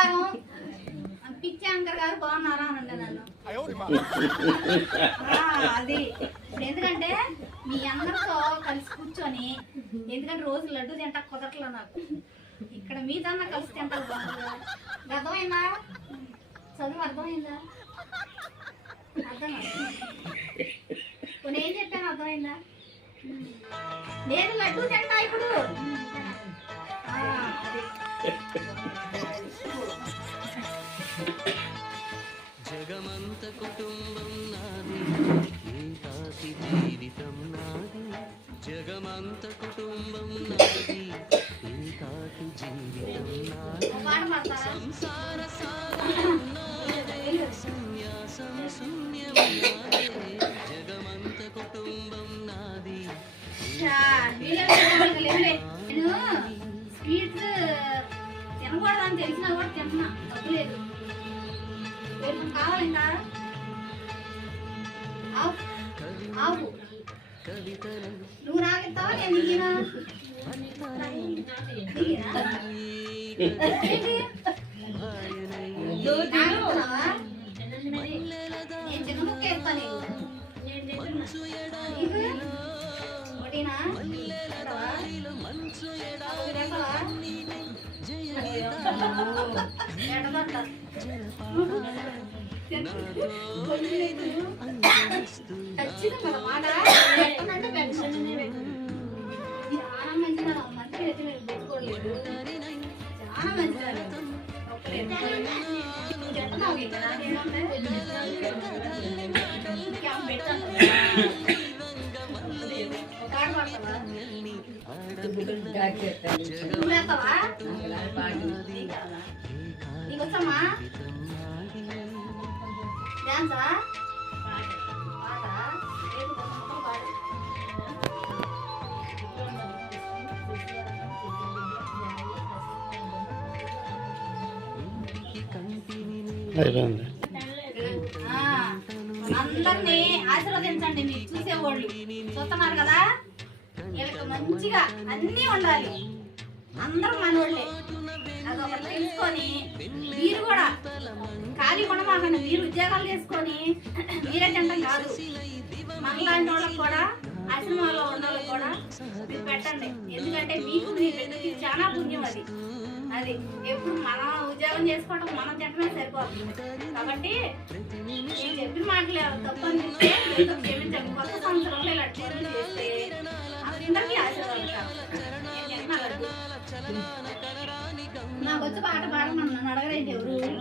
శనివారం పిచ్చి యాంకర్ గారు బాగున్నారా అనండి నన్ను. అది ఎందుకంటే మీ అందరితో కలిసి కూర్చొని, ఎందుకంటే రోజు లడ్డు తింటా కుదరట్లా నాకు. ఇక్కడ మీదన్నా కలిసి తింటా బాగుంటుందా? అర్థమైందా? చదువు అర్థమైందా? అర్థమైందా? నేను ఏం చెప్పాను అర్థమైందా? నేను లడ్డు తింటా ఇప్పుడు. జగమంత కుటుంబం నాది, ఏకాకి జీవితం నాది. జగమంత కుటుంబం నాది, ఏకాకి జీవితం నాది. సంసార సాగరం నాదే, సన్యాసం శూన్యం నాదే. జగమంత కుటుంబం నాది. నేను స్వీట్స్ తినకూడదని తెలిసినా కూడా తింటున్నా, తప్పులేదు. కావాలి ఇంకా ఆవు నువ్వు నాకిస్తావా నేను దిగినా? నేను చిన్న ముక్క ఇస్తాను ఒకటినా ఖచ్చితంగా మాట చాలా మంచిగా మంచి పెట్టుకోలేదు. చాలా మంచిగా నీకు వచ్చమ్మా డాన్సా? అందరినీ ఆశీర్వదించండి. మీరు చూసేవాళ్ళు చూస్తున్నారు కదా, వీళ్ళకి మంచిగా అన్నీ ఉండాలి. అందరూ మనోళ్ళే అదొకటి తెలుసుకొని మీరు కూడా ఖాళీ కూడా మాకండి. మీరు ఉద్యోగాలు చేసుకొని మీరే తింటాం కాదు, మనలాంటి వాళ్ళకి కూడా ఆశ్రమాల్లో ఉన్న వాళ్ళకి కూడా మీరు పెట్టండి. ఎందుకంటే మీకు మీ బిడ్డకి చాలా పుణ్యం అది. అది ఎప్పుడు మనం ఉద్యోగం చేసుకోవడం మనం తింటమే సరిపోతుంది. కాబట్టి నేను చెప్పిన మాటలు తప్పు అనిపిస్తే క్షమించండి. కొత్త సంవత్సరంలో ఇలా చేస్తే అందరికీ ఆశీర్వాదాలు. నాకు వచ్చి పాట పాడమన్నాను, అడగలేదు ఎవరు.